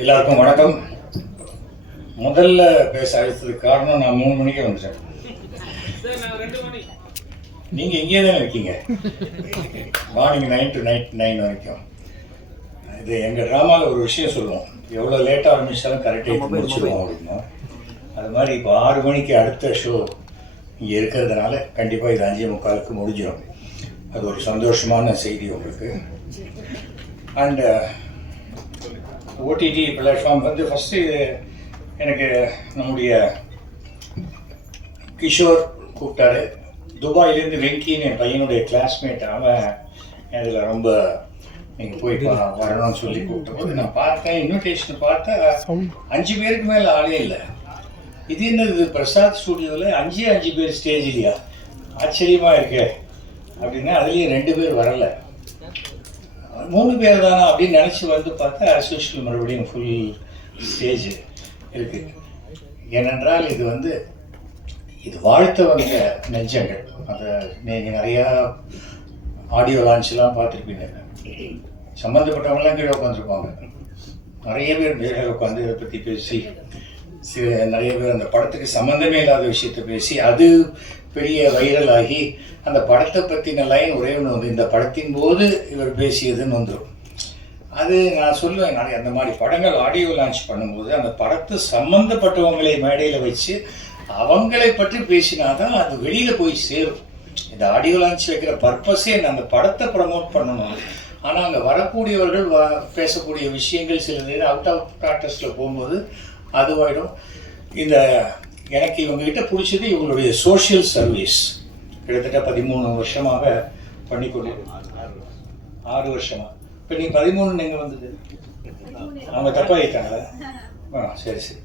எல்லாருக்கும் வணக்கம். முதல்ல பேச அழைத்ததுக்கு காரணம் நான் 3 மணிக்கே வந்துட்டேன். நீங்கள் இங்கே தானே இருக்கீங்க, மார்னிங் 9 to நைட் 9 வரைக்கும். இது எங்கள் ட்ராமாவில் ஒரு விஷயம் சொல்லுவோம், எவ்வளோ லேட்டாக ஆரம்பிச்சாலும் கரெக்டாக முடிச்சிடுவோம் அப்படின்னா. அது மாதிரி இப்போ 6 மணிக்கு அடுத்த ஷோ இங்கே இருக்கிறதுனால கண்டிப்பாக இது 5:45 முடிஞ்சிடும். அது ஒரு சந்தோஷமான செய்தி உங்களுக்கு. அண்டு ஓடிடி பிளாட்ஃபார்ம் வந்து ஃபஸ்ட்டு எனக்கு நம்முடைய கிஷோர் கூப்பிட்டாரு. துபாயிலேருந்து வெங்கின்னு என் பையனுடைய கிளாஸ்மேட், அவன் அதில் ரொம்ப நீங்கள் போய் வரணும்னு சொல்லி கூப்பிட்டபோது நான் பார்த்தேன், இன்விடேஷன் பார்த்தா 5 பேருக்கு மேலே ஆளே இல்லை. இது என்னது பிரசாத் ஸ்டூடியோவில் 5 பேர் ஸ்டேஜ் இல்லையா, ஆச்சரியமாக இருக்கு அப்படின்னா. அதுலேயும் 2 பேர் வரலை, 3 பேர் தானா அப்படின்னு நினச்சி வந்து பார்த்தா அசோஷியல் மறுபடியும் ஃபுல் ஸ்டேஜ் இருக்குது. ஏனென்றால் இது வந்து இது வாழ்த்த வந்த நெஞ்சங்கள். அதை நீங்கள் நிறையா ஆடியோ லான்ச்லாம் பார்த்துருப்பீங்க. சம்மந்தப்பட்டவங்களாம் கீழே உட்காந்துருப்பாங்க, நிறைய பேர் கீழே உட்காந்து இதை பற்றி பேசி நிறைய பேர் அந்த படத்துக்கு சம்மந்தமே இல்லாத விஷயத்தை பேசி அது பெரிய வைரல் ஆகி அந்த படத்தை பற்றின லைன் ஒரே ஒன்று வந்து இந்த படத்தின் போது இவர் பேசியதுன்னு வந்துடும். அது நான் சொல்லுவேன், நான் அந்த மாதிரி படங்கள் ஆடியோ லான்ச் பண்ணும்போது அந்த படத்தை சம்மந்தப்பட்டவங்களை மேடையில் வச்சு அவங்களை பற்றி பேசினாதான் அது வெளியில் போய் சேரும். இந்த ஆடியோ லான்ச் வைக்கிற பர்பஸே அந்த படத்தை ப்ரமோட் பண்ணணும். ஆனால் அங்கே வரக்கூடியவர்கள் பேசக்கூடிய விஷயங்கள் சிலது அவுட் ஆஃப் ப்ராக்டிஸில் போகும்போது அதுவாயிடும். இந்த எனக்கு இவங்ககிட்ட பிடிச்சது இவங்களுடைய சோஷியல் சர்வீஸ். கிட்டத்தட்ட 13 வருஷமாக பண்ணிக்கொண்டு 6 வருஷமாக. இப்போ நீ 13 நீங்கள் வந்தது அவங்க தப்பாகிட்டாங்களே. சரி சரி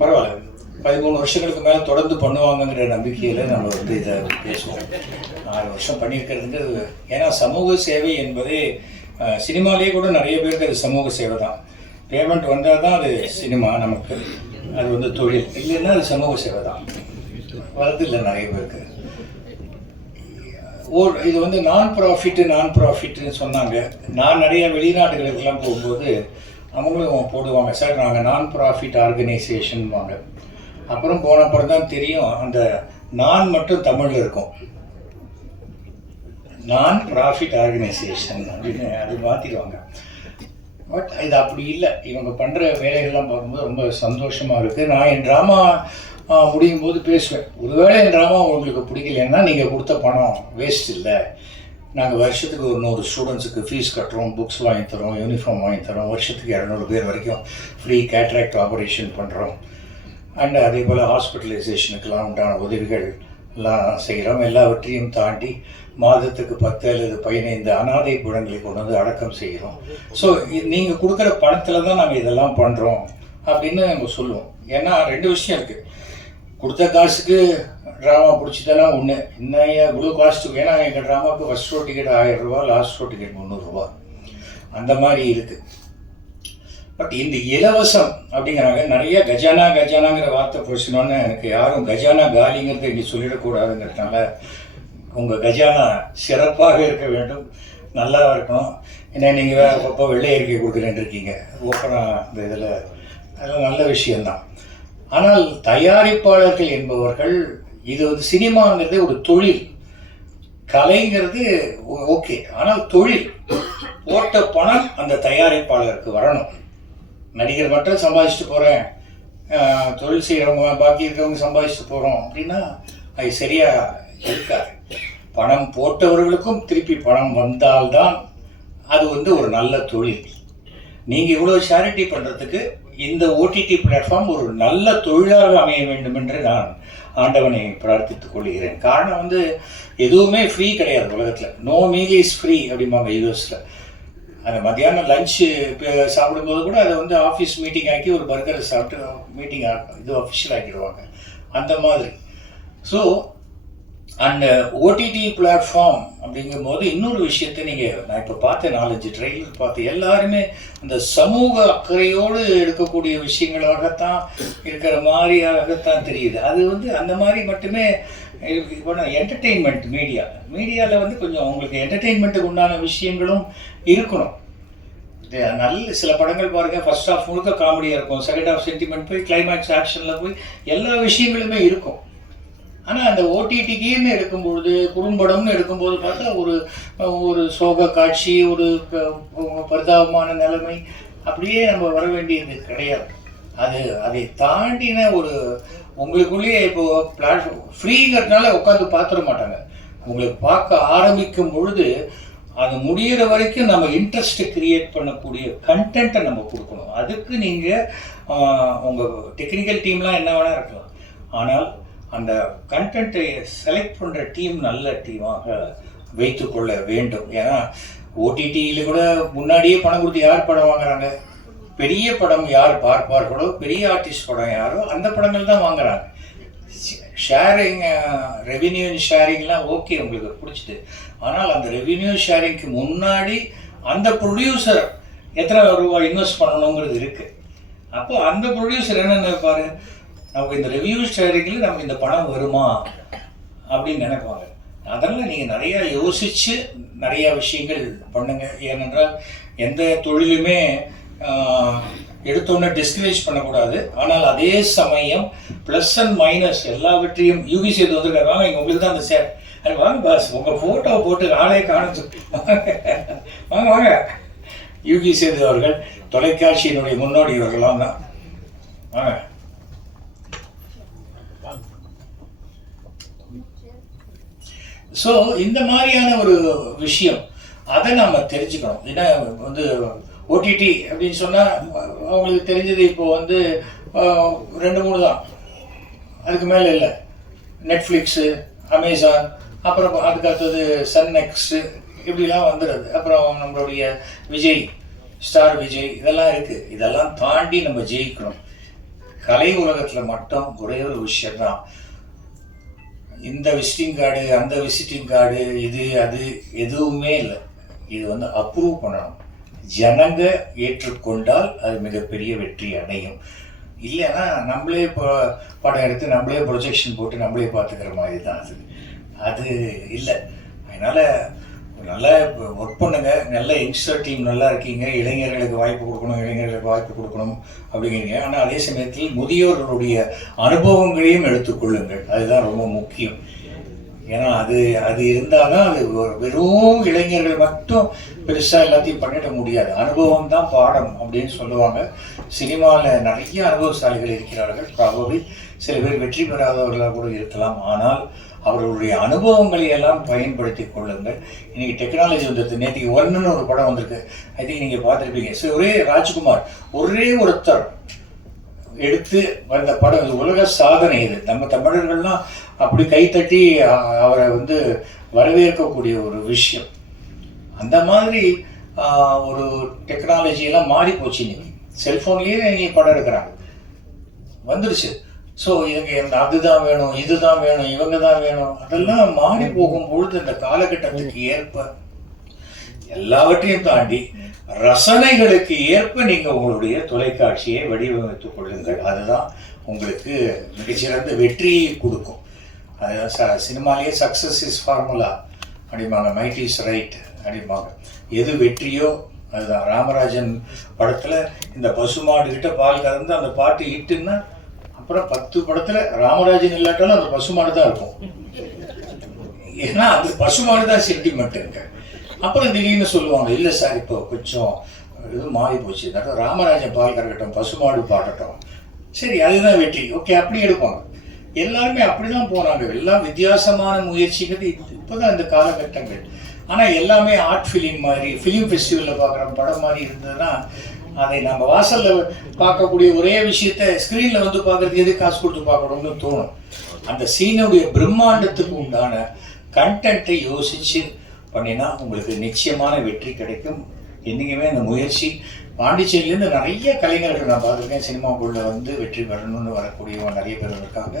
பரவாயில்ல, 13 வருஷங்களுக்கு மேலே தொடர்ந்து பண்ணுவாங்கங்கிற நம்பிக்கையில் நம்ம வந்து இதை பேசுவோம். 6 வருஷம் பண்ணியிருக்கிறதுங்கிறது, ஏன்னா சமூக சேவை என்பதே சினிமாலேயே கூட நிறைய பேருக்கு அது சமூக சேவை தான். பேமெண்ட் வந்தால் தான் அது சினிமா நமக்கு, அது வந்து தொழில், இல்லைன்னா அது சமூக சேவை தான். வரதில்லை நிறைய பேருக்கு. இது வந்து நான் ப்ராஃபிட்னு சொன்னாங்க. நான் நிறைய வெளிநாடுகளுக்கெல்லாம் போகும்போது அவங்களும் போடுவாங்க, சார் நாங்கள் நான் ப்ராஃபிட் ஆர்கனைசேஷன் வாங்க. அப்புறம் போனப்பறம் தான் தெரியும் அந்த நான் மட்டும் தமிழில் இருக்கும், நான் ப்ராஃபிட் ஆர்கனைசேஷன் அப்படின்னு அது மாற்றிடுவாங்க. பட் இது அப்படி இல்லை. இவங்க பண்ணுற வேலைகள்லாம் பார்க்கும்போது ரொம்ப சந்தோஷமாக இருக்குது. நான் என் ட்ராமா முடியும் போது பேசுவேன், ஒருவேளை என் ட்ராமா உங்களுக்கு பிடிக்கலன்னா நீங்கள் கொடுத்த பணம் வேஸ்ட் இல்லை. நாங்கள் வருஷத்துக்கு ஒரு 100 ஸ்டூடெண்ட்ஸுக்கு ஃபீஸ் கட்டுறோம், புக்ஸ் வாங்கி தரோம், யூனிஃபார்ம் வாங்கி தரோம், வருஷத்துக்கு 200 பேர் வரைக்கும் ஃப்ரீ கேட்ராக்ட் ஆப்ரேஷன் பண்ணுறோம். அண்ட் அதே போல் ஹாஸ்பிட்டலைசேஷனுக்கெல்லாம் உண்டான உதவிகள் எல்லாம் செய்கிறோம். எல்லாவற்றையும் தாண்டி மாதத்துக்கு 10 அல்லது 15 அனாதை புடங்களை கொண்டு வந்து அடக்கம் செய்கிறோம். ஸோ நீங்கள் கொடுக்குற பணத்தில் தான் நாங்கள் இதெல்லாம் பண்ணுறோம் அப்படின்னு நம்ம சொல்லுவோம். ஏன்னா 2 விஷயம் இருக்குது. கொடுத்த காசுக்கு ட்ராமா பிடிச்சிட்டேன்னா ஒன்று, இன்னும் இவ்வளோ காஸ்ட்டுக்கு, ஏன்னா எங்கள் ட்ராமாவுக்கு ஃபஸ்ட் ஷோ டிக்கெட் 1000 ரூபா, லாஸ்ட் ஷோ டிக்கெட் 300 ரூபா, அந்த மாதிரி இருக்குது. பட் இந்த இலவசம் அப்படிங்கிறாங்க. நிறைய கஜானாங்கிற வார்த்தை போச்சுனோன்னு எனக்கு யாரும் கஜானா காலிங்கிறத இங்கே சொல்லிடக்கூடாதுங்கிறதுனால உங்கள் கஜானா சிறப்பாக இருக்க வேண்டும், நல்லா இருக்கணும். ஏன்னா நீங்கள் வேறு அப்பப்போ வெள்ளை அறிக்கை கொடுக்குறேன்னு இருக்கீங்க ஓப்பனாக இந்த இதில், அதெல்லாம் நல்ல விஷயந்தான். ஆனால் தயாரிப்பாளர்கள் என்பவர்கள், இது வந்து சினிமாங்கிறது ஒரு தொழில், கலைங்கிறது ஓகே, ஆனால் தொழில். போட்ட பணம் அந்த தயாரிப்பாளருக்கு வரணும். நடிகர் மட்டும் சம்பாதிச்சுட்டு போகிறேன், தொழில் செய்கிறவங்க பாக்கி இருக்கிறவங்க சம்பாதிச்சுட்டு போகிறோம் அப்படின்னா அது சரியாக இருக்காது. பணம் போட்டவர்களுக்கும் திருப்பி பணம் வந்தால்தான் அது வந்து ஒரு நல்ல தொழில். நீங்கள் இவ்வளோ சேரிட்டி பண்ணுறதுக்கு இந்த ஓடிடி பிளாட்ஃபார்ம் ஒரு நல்ல தொழிலாக அமைய வேண்டும் என்று நான் ஆண்டவனை பிரார்த்தித்துக் கொள்கிறேன். காரணம் வந்து எதுவுமே ஃப்ரீ கிடையாது உலகத்தில். நோ மீல் இஸ் ஃப்ரீ அப்படிம்பாங்க யூஎஸில். அந்த மத்தியானம் லஞ்சு சாப்பிடும்போது கூட அதை வந்து ஆஃபீஸ் மீட்டிங் ஆக்கி ஒரு பர்கரை சாப்பிட்டு மீட்டிங் இது அஃபிஷியல் ஆக்கிடுவாங்க, அந்த மாதிரி. ஸோ அந்த ஓடிடி பிளாட்ஃபார்ம் அப்படிங்கும்போது இன்னொரு விஷயத்தை நான் இப்போ பார்த்த 4-5 ட்ரெய்லர் பார்த்து எல்லாருமே அந்த சமூக அக்கறையோடு எடுக்கக்கூடிய விஷயங்களாகத்தான் இருக்கிற மாதிரியாகத்தான் தெரியுது. அது வந்து அந்த மாதிரி மட்டுமே இப்போ என்டர்டெயின்மெண்ட் மீடியாவில் வந்து கொஞ்சம் உங்களுக்கு என்டர்டெயின்மெண்ட்டுக்கு உண்டான விஷயங்களும் இருக்கணும். நல்ல சில படங்கள் பாருங்கள், ஃபர்ஸ்ட் ஹாஃப் முழுக்க காமெடியாக இருக்கும், செகண்ட் ஹாஃப் சென்டிமெண்ட் போய் கிளைமேக்ஸ் ஆக்ஷனில் போய் எல்லா விஷயங்களுமே இருக்கும். ஆனால் அந்த ஓடிடிக்குன்னு எடுக்கும்பொழுது, குறும்படம்னு எடுக்கும்போது பார்த்தா ஒரு ஒரு சோக காட்சி, ஒரு பரிதாபமான நிலைமை, அப்படியே நம்ம வர வேண்டியது கிடையாது. அதை தாண்டின ஒரு உங்களுக்குள்ளேயே இப்போது பிளாட்ஃபார்ம் ஃப்ரீங்கிறதுனால உட்காந்து பார்த்துட மாட்டாங்க. உங்களுக்கு பார்க்க ஆரம்பிக்கும் பொழுது அது முடிகிற வரைக்கும் நம்ம இன்ட்ரெஸ்ட்டை க்ரியேட் பண்ணக்கூடிய கண்டென்ட்டை நம்ம கொடுக்கணும். அதுக்கு நீங்கள் உங்கள் டெக்னிக்கல் டீம்லாம் என்ன வேணால் இருக்கலாம், ஆனால் அந்த கண்டென்ட்டை செலக்ட் பண்ணுற டீம் நல்ல டீமாக வைத்துக்கொள்ள வேண்டும். ஏன்னா ஓடிடியில் கூட முன்னாடியே பணம் கொடுத்து யார் படம் வாங்குறாங்க? பெரிய படம் யார் பார்ப்பார்களோ, பெரிய ஆர்டிஸ்ட் படம் யாரோ அந்த படங்கள் தான் வாங்குறாங்க. ஷேரிங், ரெவின்யூ ஷேரிங்லாம் ஓகே உங்களுக்கு பிடிச்சிது, ஆனால் அந்த ரெவின்யூ ஷேரிங்க்கு முன்னாடி அந்த ப்ரொடியூசர் எத்தனை ரூபாய் இன்வெஸ்ட் பண்ணணுங்கிறது இருக்குது. அப்போ அந்த ப்ரொடியூசர் என்ன நினைப்பாரு, நமக்கு இந்த ரெவின்யூ ஷேரிங்கில் நமக்கு இந்த பணம் வருமா அப்படின்னு நினைப்பாங்க. அதனால் நீங்கள் நிறையா யோசித்து நிறையா விஷயங்கள் பண்ணுங்கள். ஏனென்றால் எந்த தொழிலுமே எடுத்தோன்னே டிஸ்கரேஜ் பண்ணக்கூடாது. ஆனால் அதே சமயம் ப்ளஸ் அண்ட் மைனஸ் எல்லாவற்றையும் யூகி சேது வந்திருக்காரு. வாங்க, இங்கே உங்களுக்கு தான் அந்த சேர். அது வாங்க பாஸ், உங்கள் ஃபோட்டோவை போட்டு ஆளே காணும். வாங்க வாங்க. யூகி சேது அவர்கள் தொலைக்காட்சியினுடைய முன்னோடி இவர்களாம் தான். வாங்க. ஸோ இந்த மாதிரியான ஒரு விஷயம் அதை நாம் தெரிஞ்சுக்கணும். ஏன்னா வந்து ஓடிடி அப்படின்னு சொன்னால் அவங்களுக்கு தெரிஞ்சது இப்போ வந்து 2-3 தான், அதுக்கு மேலே இல்லை. நெட்ஃப்ளிக்ஸு, அமேசான், அப்புறம் அதுக்கு அடுத்தது சன் நெக்ஸ்ட்டு, இப்படிலாம் வந்துடுது. அப்புறம் நம்மளுடைய விஜய், ஸ்டார் விஜய், இதெல்லாம் இருக்குது. இதெல்லாம் தாண்டி நம்ம ஜெயிக்கணும். கலை உலகத்தில் மட்டும் ஒரே ஒரு விஷயம்தான், இந்த விசிட்டிங் கார்டு, அந்த விசிட்டிங் கார்டு, இது அது எதுவுமே இல்லை. இது வந்து அப்ரூவ் பண்ணணும். ஜனங்க ஏற்றுக்கொண்டால் அது மிகப்பெரிய வெற்றி அடையும். இல்லைன்னா நம்மளே இப்போ படம் எடுத்து நம்மளே ப்ரொஜெக்ஷன் போட்டு நம்மளே பார்த்துக்கிற மாதிரி தான் அது இல்லை. அதனால் நல்லா ஒர்க் பண்ணுங்க. நல்ல யங்ஸ்டர் டீம் நல்லா இருக்கீங்க. இளைஞர்களுக்கு வாய்ப்பு கொடுக்கணும், இளைஞர்களுக்கு வாய்ப்பு கொடுக்கணும் அப்படிங்கிறீங்க. ஆனால் அதே சமயத்தில் முதியோர்களுடைய அனுபவங்களையும் எடுத்துக்கொள்ளுங்கள். அதுதான் ரொம்ப முக்கியம். ஏன்னா அது இருந்தால் தான் அது வெறும் இளைஞர்கள் மட்டும் பெருசாக எல்லாத்தையும் பண்ணிட முடியாது. அனுபவம் தான் பாடம் அப்படின்னு சொல்லுவாங்க. சினிமாவில் நிறைய அனுபவசாலிகள் இருக்கிறார்கள். ப்ராபபிலி சில பேர் வெற்றி பெறாதவர்களாக கூட இருக்கலாம். ஆனால் அவர்களுடைய அனுபவங்களை எல்லாம் பயன்படுத்தி கொள்ளுங்கள். இன்றைக்கி டெக்னாலஜி வந்துருக்கு. நேற்றுக்கு ஒன்றுன்னு ஒரு படம் வந்திருக்கு, ஐ திங்க் நீங்கள் பார்த்துருப்பீங்க. ஸோ ஒரே ராஜ்குமார் ஒரே ஒருத்தர் எடுத்து வந்த படம், இது உலக சாதனை. இது நம்ம தமிழர்கள்லாம் அப்படி கைத்தட்டி அவரை வந்து வரவேற்கக்கூடிய ஒரு விஷயம். அந்த மாதிரி ஒரு டெக்னாலஜியெல்லாம் மாறி போச்சு. இன்னைக்கு செல்ஃபோன்லேயே இன்னைக்கு படம் எடுக்கிறாங்க, வந்துடுச்சு. ஸோ இவங்க அதுதான் வேணும், இதுதான் வேணும், இவங்க தான் வேணும், அதெல்லாம் மாறி போகும்பொழுது இந்த காலகட்டத்துக்கு ஏற்ப எல்லாவற்றையும் தாண்டி ரசனைகளுக்கு ஏற்ப நீங்கள் உங்களுடைய தொலைக்காட்சியை வடிவமைத்துக் கொள்ளுங்கள். அதுதான் உங்களுக்கு மிகச்சிறந்த வெற்றியை கொடுக்கும். அதுதான் சினிமாலேயே சக்ஸஸ் இஸ் ஃபார்முலா அப்படிம்பாங்க, மைட் இஸ் ரைட் அப்படிம்பாங்க. எது வெற்றியோ அதுதான். ராமராஜன் படத்தில் இந்த பசுமாடுகிட்ட பால் கறந்து அந்த பாட்டு ஹிட்டுன்னா அப்புறம் 10 படத்தில் ராமராஜன் இல்லாட்டாலும் அந்த பசுமாடு தான் இருக்கும். ஏன்னா அந்த பசுமாடு தான் சென்டிமெண்ட்டுங்க. அப்புறம் திடீர்னு சொல்லுவாங்க, இல்லை சார் இப்போ கொஞ்சம் இது மாறி போச்சு, ராமராஜன் பால் கறக்கட்டும், பசுமாடு பாடட்டும். சரி, அதுதான் வெற்றி. ஓகே, அப்படி எடுப்பாங்க. எல்லாருமே அப்படி தான் போகிறாங்க. எல்லாம் வித்தியாசமான முயற்சிகள் இப்போ தான் இந்த காலகட்டங்கள். ஆனால் எல்லாமே ஆர்ட் ஃபிலிம் மாதிரி, ஃபிலிம் ஃபெஸ்டிவலில் பார்க்குற படம் மாதிரி இருந்ததுன்னா அதை நம்ம வாசலில் பார்க்கக்கூடிய ஒரே விஷயத்த ஸ்க்ரீனில் வந்து பார்க்குறதுக்கு எது காசு கொடுத்து பார்க்கணும்னு தோணும். அந்த சீனுடைய பிரம்மாண்டத்துக்கு உண்டான கண்டென்ட்டை யோசித்து பண்ணினா உங்களுக்கு நிச்சயமான வெற்றி கிடைக்கும். என்றைக்குமே அந்த முயற்சி. பாண்டிச்சேரியிலேருந்து நிறைய கலைஞர்கள் நான் பார்த்துருக்கேன், சினிமாக்குள்ளே வந்து வெற்றி பெறணும்னு வரக்கூடியவங்க நிறைய பேர் இருக்காங்க.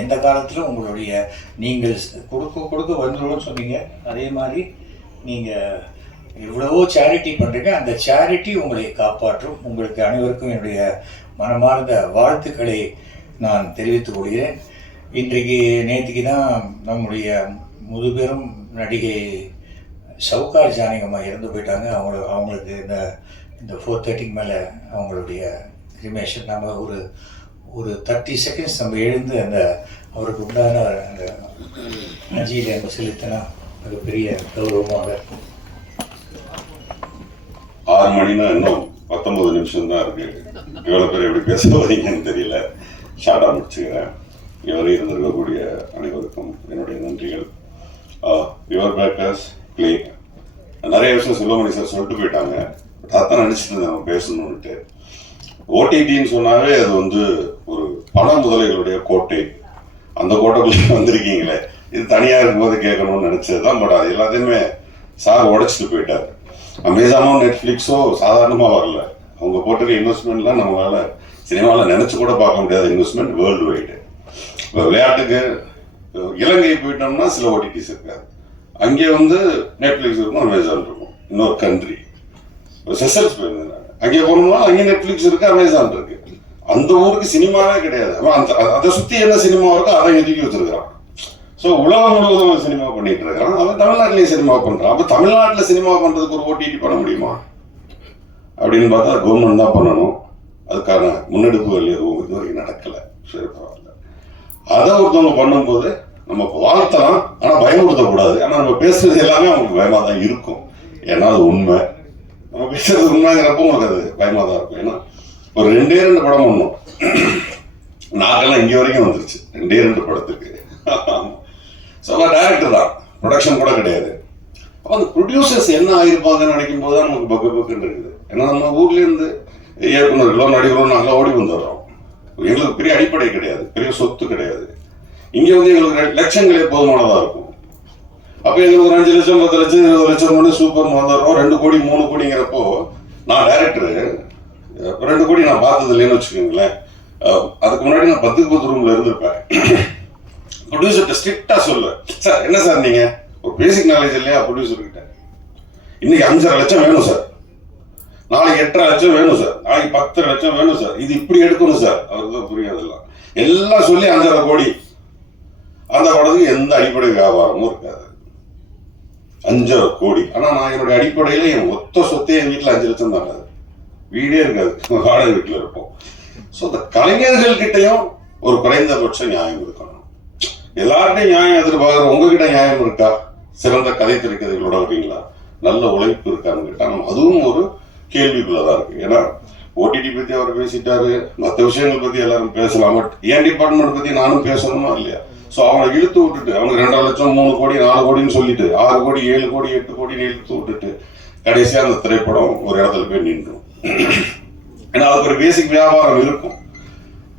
எந்த காலத்திலும் உங்களுடைய நீங்கள் கொடுக்க வந்துடும் சொன்னீங்க, அதே மாதிரி நீங்கள் எவ்வளவோ சேரிட்டி பண்ணுறீங்க. அந்த சேரிட்டி உங்களை காப்பாற்றும். உங்களுக்கு அனைவருக்கும் என்னுடைய மனமார்ந்த வாழ்த்துக்களை நான் தெரிவித்துக் கொள்கிறேன். இன்றைக்கு நேற்றுக்கு தான் நம்முடைய முதுபெரும் நடிகை சவுகார் ஜானகம்மா இறந்து போயிட்டாங்க. அவங்களுக்கு இந்த இந்த 4:30க்கு மேலே அவங்களுடைய கிரிமேஷன் நம்ம ஒரு 30 செகண்ட்ஸ் நம்ம எழுந்து அந்த அவருக்கு உண்டான அந்த நஜீரை நம்ம செலுத்தினா மிகப்பெரிய கௌரவமாக இருக்கும். 6 மணினா இன்னும் 19 நிமிஷம் தான் இருக்கு. எவ்வளோ பேர் எப்படி பேச போறீங்கன்னு தெரியல. ஷார்ட்டாக முடிச்சுக்கிறேன். இவரை இருந்திருக்கக்கூடிய அனைவருக்கும் என்னுடைய நன்றிகள். யுவர் பேக்கர்ஸ் பிளே நிறைய விஷயம் செல்வமணி சார் சொல்லிட்டு போயிட்டாங்க. அதான் நினச்சிட்டு நம்ம பேசணும்னுட்டு. ஓடிடின்னு சொன்னாவே அது ஒரு பண முதலைகளுடைய கோட்டை. அந்த கோட்டைக்குள்ளே வந்திருக்கீங்களே, இது தனியாக இருக்கும்போது கேட்கணும்னு நினச்சது தான். பட் அது எல்லாத்தையுமே சார் உடைச்சிட்டு போயிட்டார். அமேசானோ நெட்ஃப்ளிக்ஸோ சாதாரணமாக வரல. அவங்க போட்டிருக்க இன்வெஸ்ட்மெண்ட்லாம் நம்மளால சினிமாவில் நினச்சி கூட பார்க்க முடியாத இன்வெஸ்ட்மெண்ட் வேர்ல்டு வைடு. இப்போ விளையாட்டுக்கு இலங்கை போயிட்டோம்னா சில ஓடிடிஸ் இருக்காது. அங்கே நெட்ஃப்ளிக்ஸ் இருக்கும், அமேசான் இருக்கும். இன்னொரு கண்ட்ரி செஷல்ஸ் போயிருந்தேன். அங்கே போனோம்னா அங்கே நெட்ஃப்ளிக்ஸ் இருக்கு, அமேசான் இருக்கு. அந்த ஊருக்கு சினிமாவே கிடையாது. அதை சுற்றி என்ன சினிமா இருக்கோ அதை எதுக்கி வச்சிருக்கிறான். ஸோ உலகம் முழுவதும் சினிமா பண்ணிட்டு இருக்கிறான். அவன் தமிழ்நாட்டிலேயே சினிமா பண்றான். அப்போ தமிழ்நாட்டில் சினிமா பண்றதுக்கு ஒரு ஓடிடி பண்ண முடியுமா அப்படின்னு பார்த்தா கவர்மெண்ட் தான் பண்ணணும். அதுக்கான முன்னெடுப்புகள் எதுவும் இது வரைக்கும் நடக்கலை. சரி, பரவாயில்ல. அதை ஒருத்தவங்க பண்ணும்போது நம்ம வாழ்த்தலாம், ஆனால் பயமுறுத்தக்கூடாது. ஆனால் நம்ம பேசுறது எல்லாமே அவங்களுக்கு பயமா தான் இருக்கும். ஏன்னா அது உண்மை. நம்ம பேசுறது உண்மைங்கிறப்ப உங்களுக்கு அது பயமா தான் இருக்கும். ஏன்னா ஒரு 2 படம் பண்ணோம். நாக்கெல்லாம் இங்கே வரைக்கும் வந்துருச்சு 2 படத்துக்கு. ஸோ டைரக்டர் தான், ப்ரொடக்ஷன் கூட கிடையாது. அப்போ அந்த ப்ரொடியூசர்ஸ் என்ன ஆகிருப்பாங்கன்னு நினைக்கும் போது தான் நமக்கு பக்குன்னு இருக்குது. ஏன்னா நம்ம ஊர்லேருந்து இயக்குநர்களோ நடிகர்களோ நாங்கள் ஓடி வந்துடுறோம். எங்களுக்கு பெரிய அடிப்படை கிடையாது, பெரிய சொத்து கிடையாது. இங்கே எங்களுக்கு லட்சங்களே போதுமானதாக இருக்கும். அப்போ எங்களுக்கு ஒரு 5 லட்சம் 10 லட்சம் 20 லட்சம் பண்ணி சூப்பர் வந்துடுறோம். 2 கோடி 3 கோடிங்கிறப்போ நான் டைரக்டரு 2 கோடி நான் பார்த்தது இல்லைன்னு வச்சுக்கோங்களேன். அதுக்கு முன்னாடி நான் 10 ரூம்ல இருந்திருப்பேன். ப்ரொடியூசர்கிட்ட ஸ்ட்ரிக்டா சொல்லுவேன், சார் என்ன சார் நீங்க ஒரு பேசிக் நாலேஜ் இல்லையா ப்ரொடியூசர்கிட்ட? இன்னைக்கு 5.5 லட்சம் வேணும் சார், நாளைக்கு 8.5 லட்சம் வேணும் சார், நாளைக்கு 10 லட்சம் வேணும் சார், இது இப்படி எடுக்கணும் சார். அவருக்கு தான் புரியாதெல்லாம் எல்லாம் சொல்லி 5.5 கோடி. அந்த படத்துக்கு எந்த அடிப்படை வியாபாரமும் இருக்காது. 5.5 கோடி. ஆனா நான் என்னுடைய அடிப்படையில என் மொத்த சொத்தே என் வீட்டில் 5 லட்சம் தான். வீடே இருக்காது, வாடகை வீட்டில் இருப்போம். ஸோ இந்த கலைஞர்கள் கிட்டையும் ஒரு குறைந்தபட்ச நியாயம் இருக்கணும். எல்லார்ட்டையும் நியாயம் எதிர்பார்க்குற உங்ககிட்ட நியாயம் இருக்கா? சிறந்த கதை திரைக்கதைகளோட வரீங்களா? நல்ல உழைப்பு இருக்கான்னு கேட்டா நம்ம அதுவும் ஒரு கேள்விக்குள்ளதான் இருக்கு. ஏன்னா ஓடிடி பத்தி அவர் பேசிட்டாரு, மற்ற விஷயங்கள் பத்தி எல்லாரும் பேசலாம். பட் என் டிபார்ட்மெண்ட் பத்தி நானும் பேசணுமா இல்லையா? ஸோ அவங்களை இழுத்து விட்டுட்டு அவனுக்கு 2.5 லட்சம் 3 கோடி 4 கோடின்னு சொல்லிட்டு 6 கோடி 7 கோடி 8 கோடின்னு இழுத்து விட்டுட்டு கடைசியா அந்த திரைப்படம் ஒரு இடத்துல போய் நின்றும். ஏன்னா அதுக்கு ஒரு பேசிக் வியாபாரம் இருக்கும்.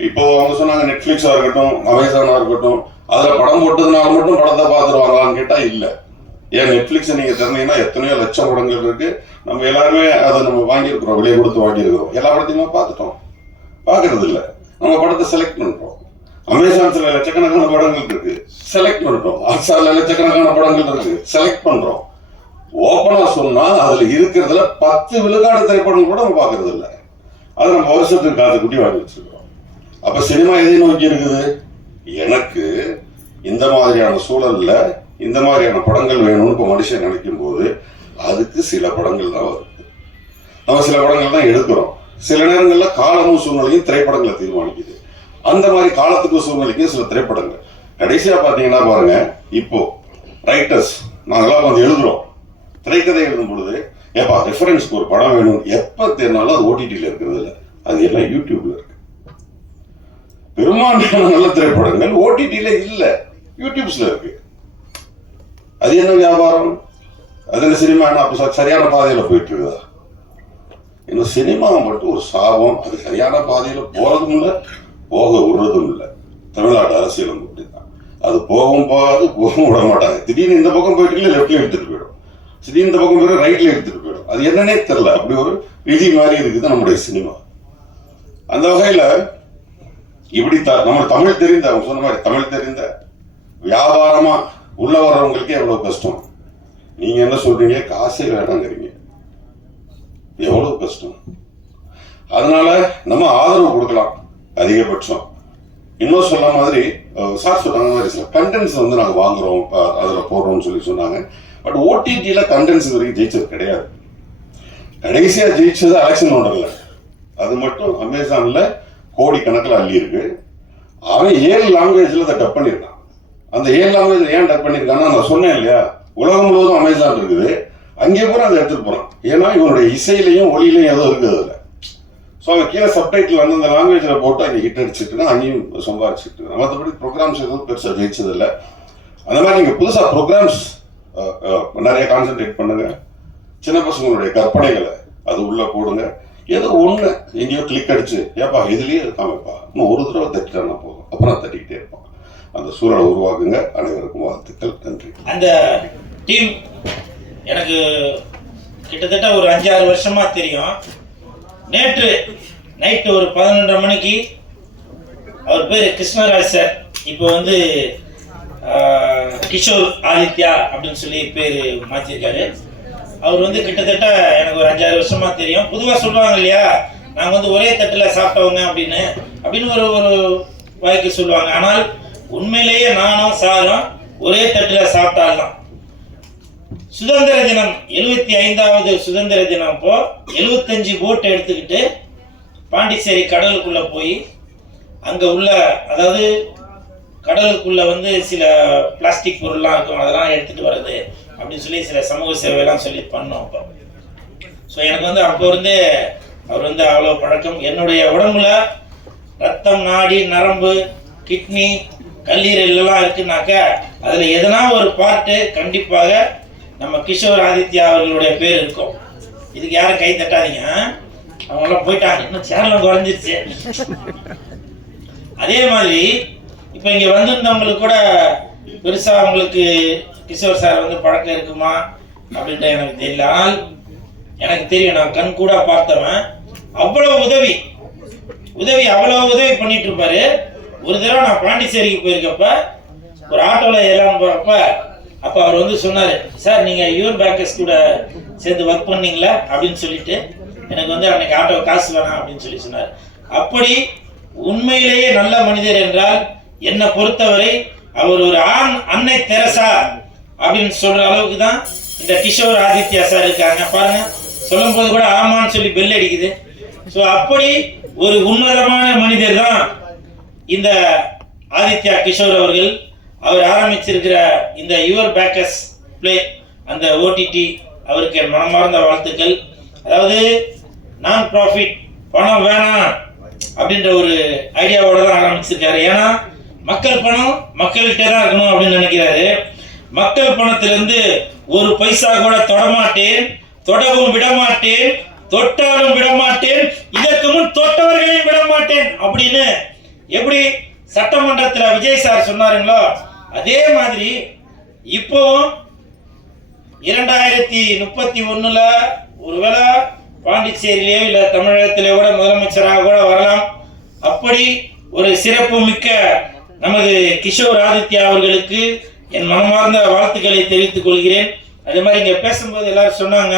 இப்போ அவங்க சொன்னாங்க நெட்ஃபிளிக்ஸா இருக்கட்டும், அமேசானா இருக்கட்டும், அதுல படம் போட்டதுனால மட்டும் படத்தை பார்த்துருவாங்களான்னு கேட்டா இல்ல. ஏன் நெட்ஃபிளிக்ஸை நீங்க திறந்தீங்கன்னா எத்தனையோ லட்சம் படங்கள் இருக்கு. நம்ம எல்லாருமே அதை நம்ம வாங்கியிருக்கிறோம், விலை கொடுத்து வாங்கியிருக்கிறோம். எல்லா படத்தையுமே பார்த்துட்டோம், பார்க்கறது இல்லை. நம்ம படத்தை செலக்ட் பண்றோம். அமேசான்ஸ்ல லட்சக்கணக்கான படங்கள் இருக்கு, செலக்ட் பண்றோம். ஹாட்ஸ்டார்ல லட்சக்கணக்கான படங்கள் இருக்கு, செலக்ட் பண்றோம். ஓப்பனா சொன்னா அதுல இருக்கிறதுல 10 விழுக்காடு திரைப்படங்கள் கூட நம்ம பார்க்கறது இல்லை. அதை நம்ம வருஷத்துக்கு காத்து குட்டி வாங்கி வச்சிருக்கோம். அப்ப சினிமா எதை நோக்கி இருக்குது? எனக்கு இந்த மாதிரியான சூழல்ல இந்த மாதிரியான படங்கள் வேணும்னு இப்போ மனுஷன் நினைக்கும் போது அதுக்கு சில படங்கள் தான் வருது. நம்ம சில படங்கள் தான் எடுக்கிறோம். சில நேரங்கள்ல காலமும் சூழ்நிலையும் திரைப்படங்களை தீர்மானிக்குது. அந்த மாதிரி காலத்துக்கு சூழ்நிலைக்கும் சில திரைப்படங்கள் கடைசியா பாத்தீங்கன்னா பாருங்க, இப்போ ரைட்டர்ஸ் நாங்களாம் வந்து எழுதுறோம், திரைக்கதை எழுதும் பொழுது ஏப்பா ரெஃபரன்ஸ்க்கு ஒரு படம் வேணும் எப்ப தேர்னாலும் அது ஓடிடியில் இருக்கிறது இல்லை, அது எல்லாம் யூடியூப்ல இருக்கு. பெரும்பான்மையான நல்ல திரைப்படங்கள் ஓடிடியில இல்ல, யூடியூப்ஸ்ல இருக்கு. அது என்ன வியாபாரம்? அது என்ன சினிமா? என்ன அப்ப சரியான பாதையில போயிட்டு இருக்குதா? இன்னும் சினிமா மட்டும் ஒரு சாபம். அது சரியான பாதையில போறதும் இல்லை, போக விடுறதும் இல்லை. தமிழ்நாடு அரசியலும் அப்படிதான். அது போகவும் போகாது, போகவும் விட மாட்டாங்க. திடீர்னு இந்த பக்கம் போயிட்டு லெஃப்ட்ல எடுத்துட்டு போயிடும், திடீர்னு இந்த பக்கம் போயிட்டு ரைட்ல எடுத்துட்டு போயிடும். அது என்னன்னே தெரியல. அப்படி ஒரு விதி மாதிரி இருக்குது நம்முடைய சினிமா. அந்த வகையில இப்படி நம்ம தமிழ் தெரிந்த, அவங்க சொன்ன மாதிரி தமிழ் தெரிந்த வியாபாரமா உள்ள வர்றவங்களுக்கே எவ்வளவு கஷ்டம். நீங்க என்ன சொல்றீங்க? காசே வேணாங்கிறீங்க. எவ்வளவு கஷ்டம். அதனால நம்ம ஆதரவு கொடுக்கலாம் அதிகபட்சம். இன்னும் சொன்ன மாதிரி சார் சொன்னாங்க மாதிரி சில கண்டென்ட்ஸ் வந்து நாங்கள் வாங்குறோம், அதில் போடுறோம்னு சொல்லி சொன்னாங்க. பட் ஓடிடியில் கண்டென்ட்ஸ் வரைக்கும் ஜெயிச்சது கிடையாது. கடைசியா ஜெயிச்சது அலெக்சன் ஒண்டர்ல, அது மட்டும் அமேசான்ல கோடி கணக்கில் அள்ளி இருக்கு. அவன் 7 லாங்குவேஜ்ல அதை டப் பண்ணியிருக்கான். அந்த 7 லாங்குவேஜ் ஏன் டப் பண்ணியிருக்கான்னா, நான் சொன்னேன் இல்லையா, உலகம் முழுவதும் அமேசான் இருக்குது, அங்கே கூட அதை எடுத்துட்டு போறான். ஏன்னா இவனுடைய இசையிலையும் ஒளியிலையும் ஏதோ இருக்குது அதுல. ஸோ அவன் கீழே சப்டைட்டில் வந்து அந்த லாங்குவேஜில் போட்டு அங்கே ஹிட் அடிச்சுட்டு இருக்கான், அங்கேயும் சம்பாதிச்சுட்டு இருக்கான். மற்றபடி ப்ரோக்ராம்ஸ் எதுவும் பெருசாக ஜெயிச்சதில்லை. அந்த மாதிரி நீங்கள் புதுசாக ப்ரோக்ராம்ஸ் நிறைய கான்சென்ட்ரேட் பண்ணுங்க. சின்ன பசங்களுடைய கற்பனைகளை அது உள்ள போடுங்க. ஏதோ ஒன்று எங்கேயோ கிளிக் அடிச்சு, ஏப்பா இதுலேயே இருக்காமப்பா, இன்னும் ஒரு தடவை தட்டிட்டானா போதும், அப்புறம் தட்டிக்கிட்டே இருப்பான். அந்த சூழலை உருவாக்குங்க. அனைவருக்கும் வாழ்த்துக்கள். நன்றி. அந்த டீம் எனக்கு கிட்டத்தட்ட ஒரு 5-6 வருஷமா தெரியும். நேற்று நைட்டு ஒரு 11:30 மணிக்கு அவர் பேர் கிருஷ்ணராஜ் சார், இப்போ வந்து கிஷோர் ஆதித்யா அப்படின்னு சொல்லி பேர் மாற்றிருக்காரு. அவர் வந்து கிட்டத்தட்ட எனக்கு ஒரு 5-6 வருஷமா தெரியும். பொதுவாக சொல்லுவாங்க இல்லையா, நாங்கள் வந்து ஒரே தட்டில் சாப்பிட்டவங்க அப்படின்னு ஒரு வாய்க்கு சொல்லுவாங்க. ஆனால் உண்மையிலேயே நானும் சாரும் ஒரே தட்டில் சாப்பிட்டால்தான். சுதந்திர தினம் 75வது சுதந்திர தினம் அப்போ 75 போட் எடுத்துக்கிட்டு பாண்டிச்சேரி கடலுக்குள்ள போய் அங்க உள்ள, அதாவது கடலுக்குள்ள வந்து சில பிளாஸ்டிக் பொருள்லாம் இருக்கும், அதெல்லாம் எடுத்துட்டு வர்றது அப்படின்னு சொல்லி சில சமூக சேவையெல்லாம் சொல்லி பண்ணோம். அப்போ ஸோ எனக்கு வந்து அப்போ இருந்தே அவர் வந்து அவ்வளோ பழக்கம். என்னுடைய உடம்புல ரத்தம், நாடி, நரம்பு, கிட்னி, கல்லீரல் எல்லாம் இருக்குனாக்க அதில் எதனா ஒரு பார்ட்டு கண்டிப்பாக நம்ம கிஷோர் ஆதித்யா அவர்களுடைய பேர் இருக்கும். இதுக்கு யாரும் கை தட்டாதீங்க, அவங்களாம் போயிட்டாங்க, இன்னும் சேனலும் குறைஞ்சிருச்சு. அதே மாதிரி இப்போ இங்கே வந்திருந்தவங்களுக்கு கூட பெருசாக அவங்களுக்கு கிஷோர் சார் வந்து பழக்கம் இருக்குமா அப்படின்ட்டு எனக்கு தெரியல. ஆனால் எனக்கு தெரியும், நான் கண் கூட பார்த்தவன். அவ்வளோ உதவி பண்ணிட்டு இருப்பாரு. ஒரு தடவை நான் பாண்டிச்சேரிக்கு போயிருக்கப்ப ஒரு ஆட்டோவில் எல்லாம் போகிறப்ப அப்போ அவர் வந்து சொன்னார், சார் நீங்கள் யுவர் பேக்கர்ஸ் கூட சேர்ந்து ஒர்க் பண்ணீங்களா அப்படின்னு சொல்லிட்டு, எனக்கு வந்து அன்னைக்கு ஆட்டோ காசு வேணாம் அப்படின்னு சொல்லி சொன்னார். அப்படி உண்மையிலேயே நல்ல மனிதர் என்றால் என்னை பொறுத்தவரை அவர் ஒரு அன்னை தெரசா அப்படின்னு சொல்ற அளவுக்கு தான் இந்த கிஷோர் ஆதித்யா சார் இருக்காங்க. பாருங்க, சொல்லும் போது கூட ஆமான்னு சொல்லி பெல் அடிக்குது. ஸோ அப்படி ஒரு உன்னதமான மனிதர் தான் இந்த ஆதித்யா கிஷோர் அவர்கள். அவர் ஆரம்பிச்சிருக்கிற இந்த யுவர் பேக்கர்ஸ் பிளே அந்த ஓடிடி, அவருக்கு என் மனமார்ந்த வாழ்த்துக்கள். அதாவது நான் ப்ராஃபிட், பணம் வேணாம் அப்படின்ற ஒரு ஐடியாவோட தான் ஆரம்பிச்சிருக்காரு. ஏன்னா மக்கள் பணம் மக்கள்கிட்ட தான் இருக்கணும் அப்படின்னு நினைக்கிறாரு. மக்கள் பணத்திலிருந்து ஒரு பைசா கூட தொடமாட்டேன், தொடவும் விடமாட்டேன், தொட்டாலும் விடமாட்டேன், இதற்கு முன் தொட்டவர்களையும் விடமாட்டேன் அப்படின்னு எப்படி சட்டமன்றத்தில் விஜய் சார் சொன்னாருங்களோ அதே மாதிரி இப்போவும் 2031 ஒருவேளை பாண்டிச்சேரியிலேயோ இல்லை தமிழகத்திலேயோ கூட முதலமைச்சராக கூட வரலாம். அப்படி ஒரு சிறப்பு மிக்க நமது கிஷோர் ஆதித்யா அவர்களுக்கு என் மனமார்ந்த வாழ்த்துக்களை தெரிவித்துக் கொள்கிறேன். அதே மாதிரி இங்கே பேசும்போது எல்லாரும் சொன்னாங்க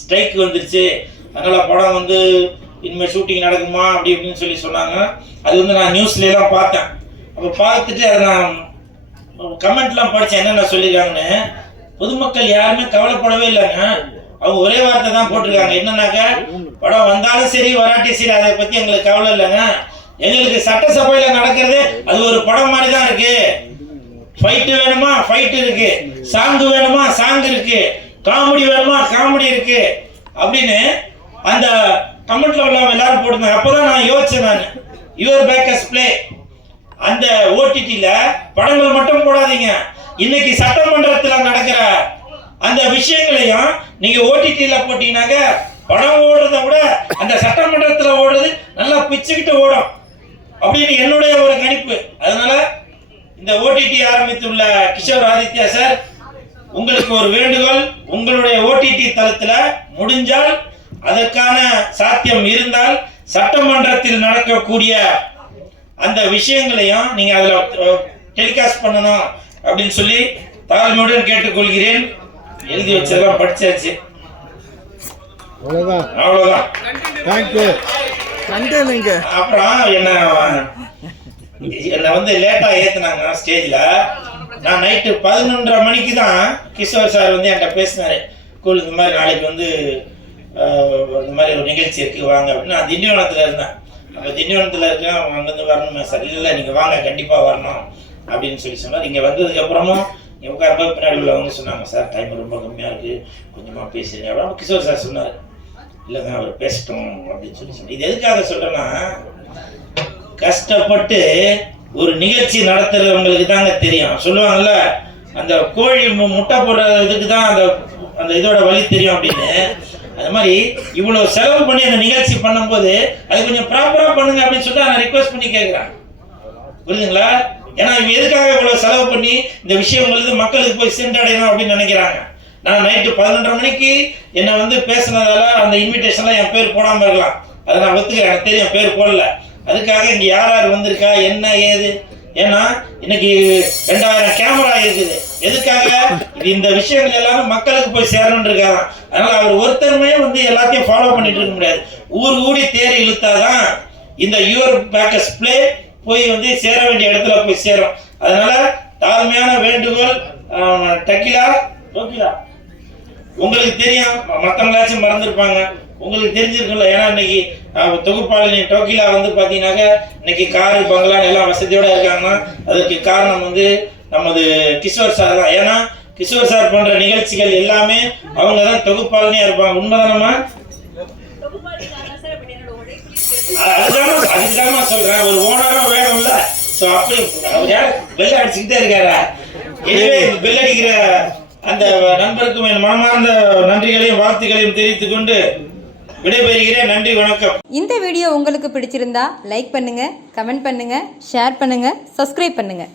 ஸ்ட்ரைக் வந்துருச்சு, அதனால படம் வந்து இனிமேல் ஷூட்டிங் நடக்குமா அப்படி இப்படின்னு சொல்லி சொன்னாங்க. அது வந்து நான் நியூஸ்லாம் பார்த்தேன். அப்போ பார்த்துட்டு அதை நான் கமெண்ட்லாம் படித்தேன், என்னென்ன சொல்லியிருக்காங்கன்னு. பொதுமக்கள் யாருமே கவலைப்படவே இல்லைங்க. அவங்க ஒரே வார்த்தை தான் போட்டிருக்காங்க, என்னன்னாக்கா படம் வந்தாலும் சரி வராட்டி சரி அதை பற்றி எங்களுக்கு கவலை இல்லைங்க, எங்களுக்கு சட்டசபையில் நடக்கிறது அது ஒரு படம் மாதிரி தான் இருக்கு. ஃபைட்டு வேணுமா ஃபைட் இருக்கு, சாங்கு வேணுமா சாங் இருக்கு, காமெடி வேணுமா காமெடி இருக்கு அப்படின்னு அந்த கமெண்ட்ல உள்ள எல்லாரும் போட்டுருந்தாங்க. அப்போதான் நான் யோசிச்சேன், நான் யுவர் பேக்கர்ஸ் பிளே அந்த ஓடிடில படங்கள் மட்டும் போடாதீங்க, இன்னைக்கு சட்டமன்றத்தில் நடக்கிற அந்த விஷயங்களையும் நீங்க ஓடிடில போட்டீங்கன்னாக்க படம் ஓடுறத விட அந்த சட்டமன்றத்தில் ஓடுறது நல்லா பிச்சுக்கிட்டு ஓடும் அப்படின்னு என்னுடைய ஒரு கணிப்பு. அதனால இந்த ஓடிடி ஆரம்பித்துள்ள கிஷோர் ஆதித்யா சார், உங்களுக்கு ஒரு வேண்டுகோள், உங்களுடைய ஓடிடி தளத்துல முடிஞ்சால் அதற்கான சாத்தியம் இருந்தால் சட்டமன்றத்தில் நடக்கக்கூடிய அந்த விஷயங்களையும் நீங்க அதுல டெலிகாஸ்ட் பண்ணணும் அப்படின்னு சொல்லி தாழ்மையுடன் கேட்டுக்கொள்கிறேன். எழுதி வச்சதெல்லாம் படிச்சாச்சு, அவ்வளவுதான். அப்புறம் என்ன வந்து லேட்டா ஏத்துனாங்க ஸ்டேஜ்ல. நான் நைட்டு 11:30 மணிக்கு தான் கிஷோர் சார் வந்து என்கிட்ட பேசினாரு, கூல் இந்த மாதிரி நாளைக்கு வந்து இந்த மாதிரி ஒரு நிகழ்ச்சி இருக்குது வாங்க அப்படின்னு. நான் திண்டிவனத்தில் இருந்தேன். அப்போ திண்டிவனத்தில் இருக்கேன், அங்கேருந்து வரணுமே சார். இல்லை நீங்கள் வாங்க, கண்டிப்பாக வரணும் அப்படின்னு சொன்னார். இங்கே வந்ததுக்கப்புறமும் உட்காரும்போது பின்னாடி உள்ளவங்க சொன்னாங்க, சார் டைம் ரொம்ப கம்மியாக இருக்குது, கொஞ்சமாக பேசுறீங்க அப்படின்னு. கிஷோர் சார் சொன்னார், இல்லைங்க அவர் பேசட்டும் அப்படின்னு சொன்னார். இது எதுக்காக சொல்கிறேன்னா, கஷ்டப்பட்டு ஒரு நிகழ்ச்சி நடத்துறவங்களுக்கு தாங்க தெரியும். சொல்லுவாங்கல்ல, அந்த கோழி முட்டை போடுறதுக்கு தான் அந்த இதோட வழி தெரியும் அப்படின்னு. அது மாதிரி இவ்வளோ செலவு பண்ணி அந்த நிகழ்ச்சி பண்ணும்போது அது கொஞ்சம் ப்ராப்பராக பண்ணுங்க அப்படின்னு சொல்லிட்டு நான் ரிக்வஸ்ட் பண்ணி கேட்குறேன். புரியுதுங்களா? ஏன்னா இவங்க எதுக்காக இவ்வளோ செலவு பண்ணி இந்த விஷயங்களுக்கு மக்களுக்கு போய் சென்றடையணும் அப்படின்னு நினைக்கிறாங்க. நான் நைட்டு 11:30 மணிக்கு என்னை பேசுனதால அந்த இன்விடேஷன்லாம் என் பேர் போடாமல் இருக்கலாம். அதை நான் ஒத்துக்கிறேன், எனக்கு தெரியும் பேர் போடல. அதுக்காக இங்கே யார் யார் வந்திருக்கா என்ன ஏது, ஏன்னா இன்னைக்கு 2000 கேமரா இருக்குது. எதுக்காக? இது இந்த விஷயங்கள் எல்லாமே மக்களுக்கு போய் சேரணும்னு இருக்காங்க. அதனால அவர் ஒருத்தருமே எல்லாத்தையும் ஃபாலோ பண்ணிட்டு இருக்க முடியாது. ஊர் கூடி தேர் இழுத்தாதான் இந்த யுவர் பேக்கஸ் பிளே போய் சேர வேண்டிய இடத்துல போய் சேரும். அதனால தாழ்மையான வேண்டுகோள். டோக்கிலா உங்களுக்கு தெரியும், மற்றவங்களாச்சும் மறந்துருப்பாங்க, உங்களுக்கு தெரிஞ்சிருக்குல்ல. ஏன்னா இன்னைக்கு தொகுப்பாளினி டோக்கிலா பார்த்தீங்கன்னாக்க இன்னைக்கு காரு பங்களான்னு எல்லாம் வசதியோட இருக்காங்கன்னா அதற்கு காரணம் நமது கிஷோர் சார் தான். ஏன்னா கிஷோர் சார் போன்ற நிகழ்ச்சிகள் எல்லாமே அவங்க தான் தொகுப்பாளினியா இருப்பாங்க. உண்மைதானம்மா? அதுதான் சொல்றேன், ஒரு ஓனரா வேணும்ல. ஸோ அப்படி அவர் யார் பெல் அடிச்சுக்கிட்டே இருக்காரா? எனவே பெல் அடிக்கிற அந்த நண்பருக்கும் என் மனமார்ந்த நன்றிகளையும் வாழ்த்துக்களையும் தெரிவித்துக் கொண்டு விடைபெறுகிறேன். நன்றி, வணக்கம். இந்த வீடியோ உங்களுக்கு பிடிச்சிருந்தா லைக் பண்ணுங்க, கமெண்ட் பண்ணுங்க, ஷேர் பண்ணுங்க, சப்ஸ்கிரைப் பண்ணுங்க.